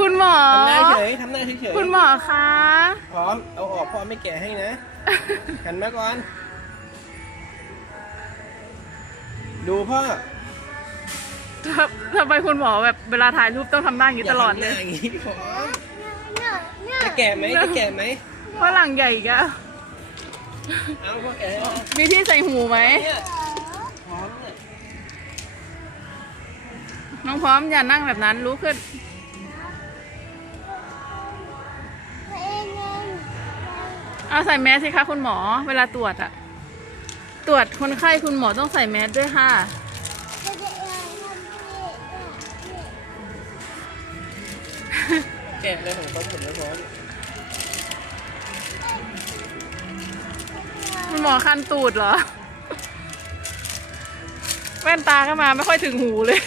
คุณหมอ ทำหน้าเฉยทำหน้าเฉยๆคุณหมอคะ พร้อม เอาออกพ่อไม่แกะให้นะหันมาก่อน ดูพ่อทำทำไมคุณหมอแบบเวลาถ่ายรูปต้องทำหน้าอย่างนี้ตลอดเลยาทำหน้าอย่างนี้พร้อมจะแกะไหมจะแกะไหมฝรั่งใหญ่อีกอะเอาพ่อแกะให้นะมีที่ใส่หูไหม เนี่ยพร้อมเนี่ยน้องพร้อมอย่านั่งแบบนั้นลุกขึ้น เอาใส่แมสสิคะคุณหมอเวลาตรวจอะตรวจคนไข้คุณหมอต้องใส่แมสด้วยค่ะแกะเลยของเขาหมดแล้วพร้อมคุณหมอคันตูดเหรอ แว่นตาก็มาไม่ค่อยถึงหูเลย